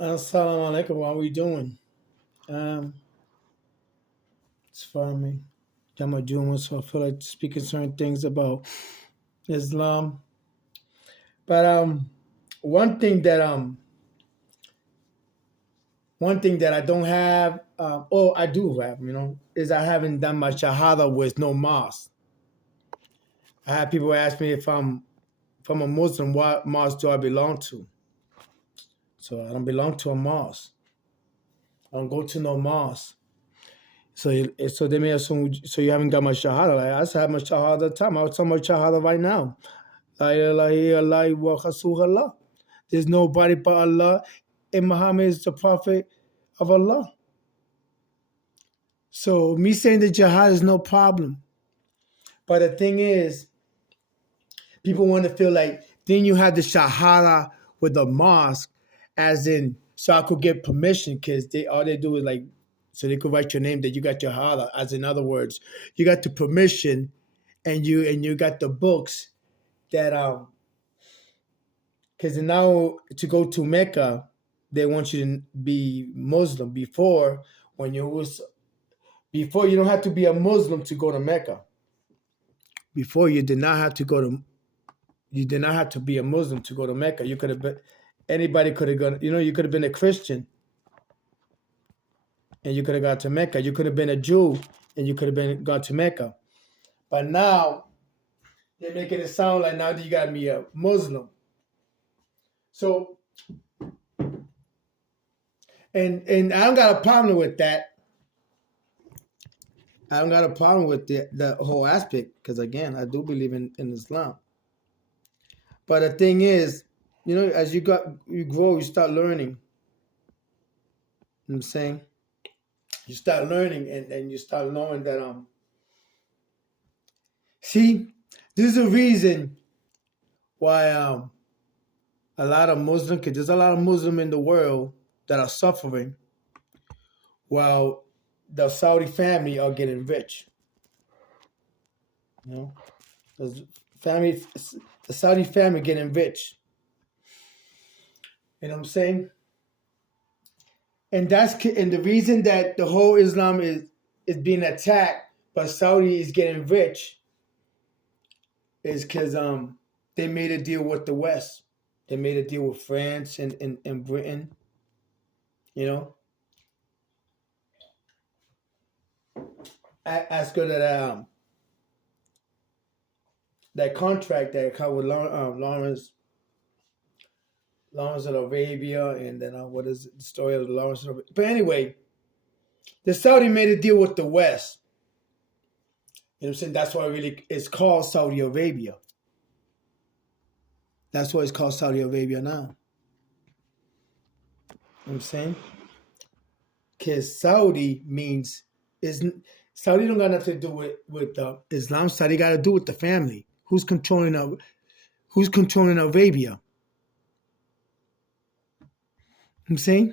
Assalamu alaikum. How we doing? Um, it's fine. I'm doing so I feel like speaking certain things about Islam. But one thing that one thing that I don't have, I do have, is I haven't done my shahada with no mosque. I have people ask me if I'm a Muslim, what mosque do I belong to? So I don't belong to a mosque. I don't go to no mosque. So they may assume, so you haven't got my shahada. Like, I still have my shahada all the time. I was talking about shahada right now. La ilaha illallah wa rasulullah. There's nobody but Allah, and Muhammad is the prophet of Allah. So me saying the jihad is no problem. But the thing is, people want to feel like then you have the shahada with the mosque, as in so I could get permission because they all they do is like so they could write your name that you got your shahada. As in other words, you got the permission and you got the books that because now to go to Mecca, they want you to be Muslim. Before you don't have to be a Muslim to go to Mecca. Before you did not have to be a Muslim to go to Mecca. You could have been anybody could have gone. You could have been a Christian and you could have got to Mecca. You could have been a Jew and you could have gone to Mecca. But now they're making it sound like now that you got to be a Muslim. So, and I don't got a problem with that. I don't got a problem with the whole aspect because, again, I do believe in Islam. But the thing is, as you grow, you start learning. You know what I'm saying? You start learning and you start knowing that, see, this is a reason why a lot of Muslims, because there's a lot of Muslims in the world that are suffering while the Saudi family are getting rich. The Saudi family getting rich. You know what I'm saying? And the reason that the whole Islam is being attacked, but Saudi is getting rich, is because they made a deal with the West. They made a deal with France and Britain. As good as that contract that covered with Lawrence of Arabia, and then what is the story of Lawrence of Arabia? But anyway, the Saudi made a deal with the West. You know what I'm saying? That's why it's called Saudi Arabia. That's why it's called Saudi Arabia now. You know what I'm saying? Because Saudi Saudi don't got nothing to do with Islam. Saudi got to do with the family. Who's controlling Arabia? I'm saying? You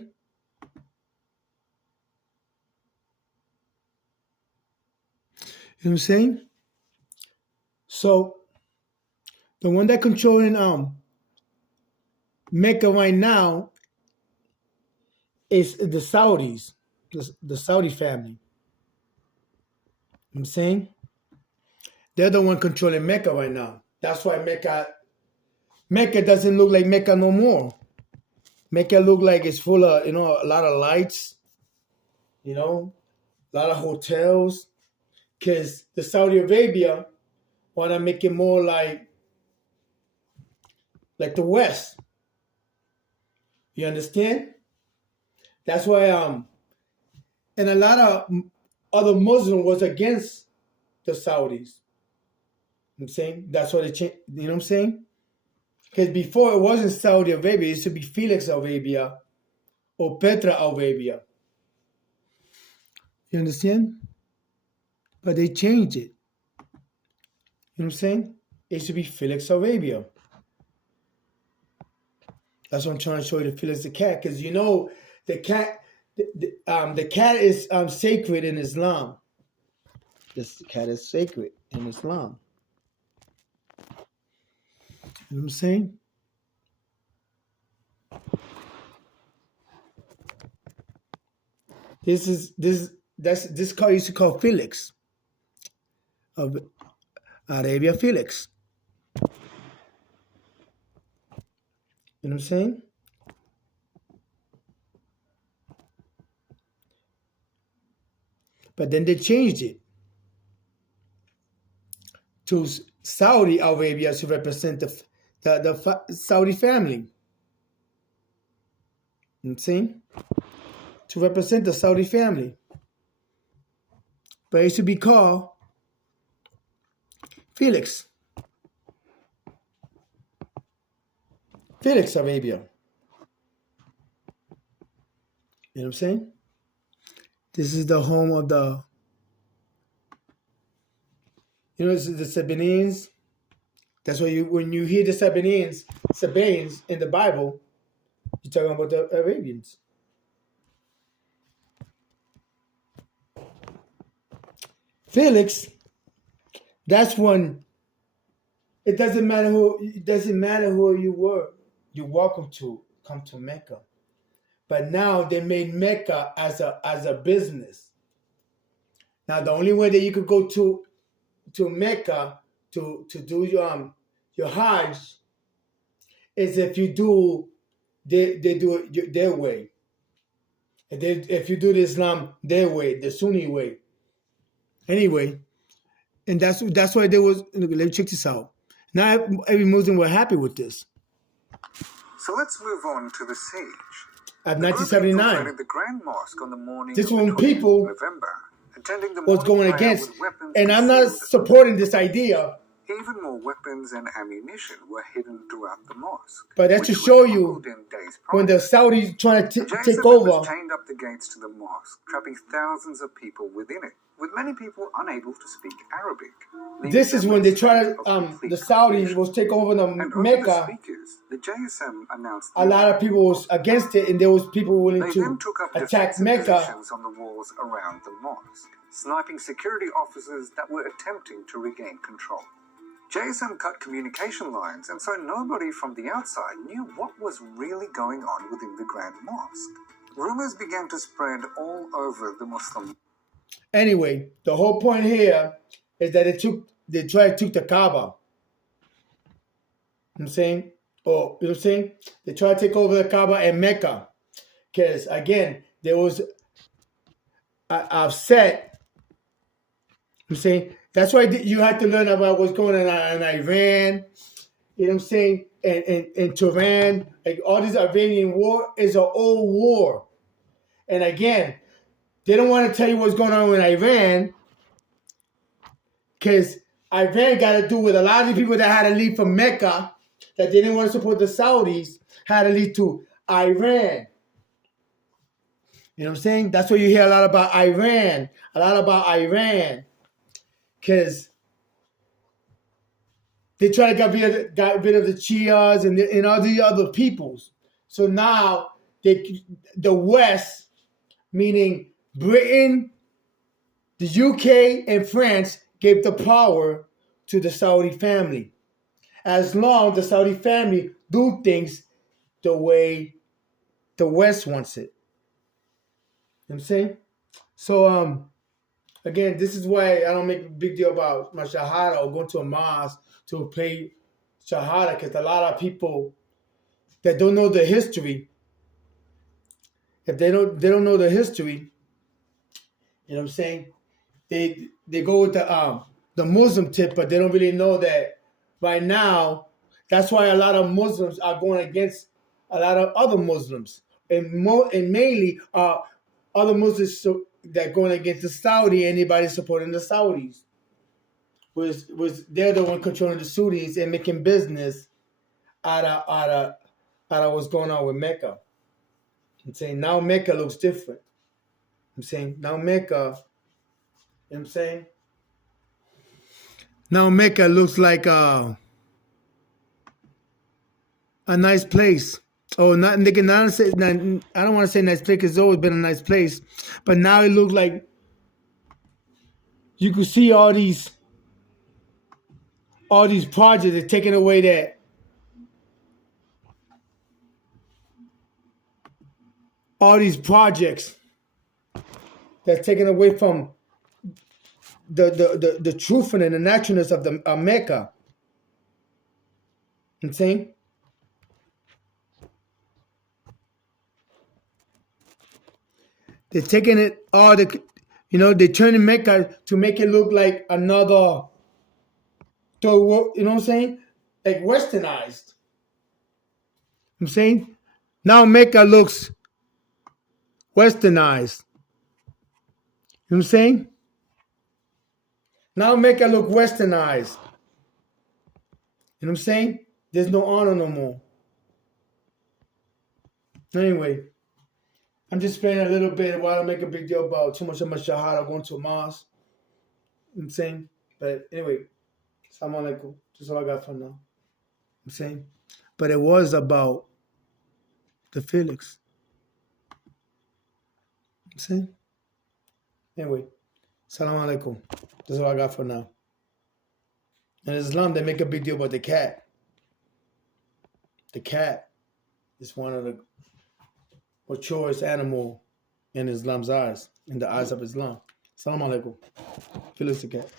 know what I'm saying? So the one that controlling Mecca right now is the Saudis, the Saudi family. You know what I'm saying? They're the one controlling Mecca right now. That's why Mecca doesn't look like Mecca no more. Mecca look like it's full of, a lot of lights, a lot of hotels. Because the Saudi Arabia want to make it more like the West. You understand? That's why and a lot of other Muslims was against the Saudis. You know what I'm saying? That's why they changed. You know what I'm saying? Because before it wasn't Saudi Arabia, it used to be Felix Arabia or Petra Arabia. You understand? But they changed it. You know what I'm saying? It used to be Felix Arabia. That's what I'm trying to show you, the Felix the cat, because the cat, the cat is sacred in Islam. This cat is sacred in Islam. You know what I'm saying? This car used to call Felix of Arabia Felix. You know what I'm saying? But then they changed it to Saudi Arabia to represent the Saudi family. You know what I'm saying? To represent the Saudi family. But it should be called Felix. Felix Arabia. You know what I'm saying? This is the home of the, this is the Sabineans. That's why when you hear the Sabaeans in the Bible, you're talking about the Arabians. Felix, that's when it doesn't matter who you were. You're welcome to come to Mecca. But now they made Mecca as a business. Now the only way that you could go to Mecca to do your Hajj is if you do they do it their way. If you do the Islam their way, the Sunni way. Anyway, and that's why there was. Let me check this out. Not every Muslim were happy with this. So let's move on to the siege. At 1979, the Grand Mosque on the morning this of when the 20th people of November, attending the was going morning prayer against, with weapons and I'm not concealed. supporting this idea. Even more weapons and ammunition were hidden throughout the mosque. But that's to which show was you crumbled in days prior. when the Saudis trying to The take JSM over. has chained up the gates to the mosque, trapping thousands of people within it, with many people unable to speak Arabic. This is when they try to, the Saudis was take over the and Mecca. the speakers, the JSM announced A lot of people was against it, and there was people willing they to then took up attack defensive Mecca. positions on the walls around the mosque, sniping security officers that were attempting to regain control. JSM cut communication lines, and so nobody from the outside knew what was really going on within the Grand Mosque. Rumors began to spread all over the Muslim. Anyway, the whole point here is that they tried to take the Kaaba. You know what I'm saying? You know what I'm saying? They tried to take over the Kaaba and Mecca. Because, again, there was upset. You know what I'm saying? That's why you had to learn about what's going on in Iran. You know what I'm saying? And in Tehran. Like, all this Iranian war is an old war. And, again, they don't want to tell you what's going on in Iran because Iran got to do with a lot of the people that had to leave from Mecca that they didn't want to support the Saudis had to leave to Iran. You know what I'm saying? That's why you hear a lot about Iran. Because they try to get rid of the Shias and all the other peoples. So now the West, meaning Britain, the UK, and France gave the power to the Saudi family. As long as the Saudi family do things the way the West wants it. You know what I'm saying? So, again, this is why I don't make a big deal about my Shahada or going to a mosque to play Shahada, because a lot of people that don't know the history, if they don't know the history, you know what I'm saying? They go with the Muslim tip, but they don't really know that right now. That's why a lot of Muslims are going against a lot of other Muslims, and mainly other Muslims that going against the Saudi. Anybody supporting the Saudis was they're the one controlling the Saudis and making business out of what's going on with Mecca. I'm saying now Mecca looks different. I'm saying now Mecca. You know what I'm saying? Now Mecca looks like a nice place. Oh, I don't want to say nice place because it's always been a nice place. But now it looks like you could see all these projects are taking away that. All these projects that's taken away from the truth and the naturalness of the Mecca. You know what I'm saying? They're taking it all they're turning Mecca to make it look like another, you know what I'm saying? Like westernized. You know what I'm saying? Now Mecca looks westernized. You know what I'm saying? Now Mecca look westernized. You know what I'm saying? There's no honor no more. Anyway, I'm just playing a little bit while I make a big deal about too much of my shahada going to a mosque. You know what I'm saying? But anyway, Assalamu alaikum. That's all I got for now. You know what I'm saying? But it was about the Felix. You know what I'm saying? Anyway, Assalamu alaikum. That's all I got for now. In Islam, they make a big deal about the cat. The cat is one of the maturest animal in Islam's eyes, in the eyes of Islam. Assalamu alaikum. Felix the cat.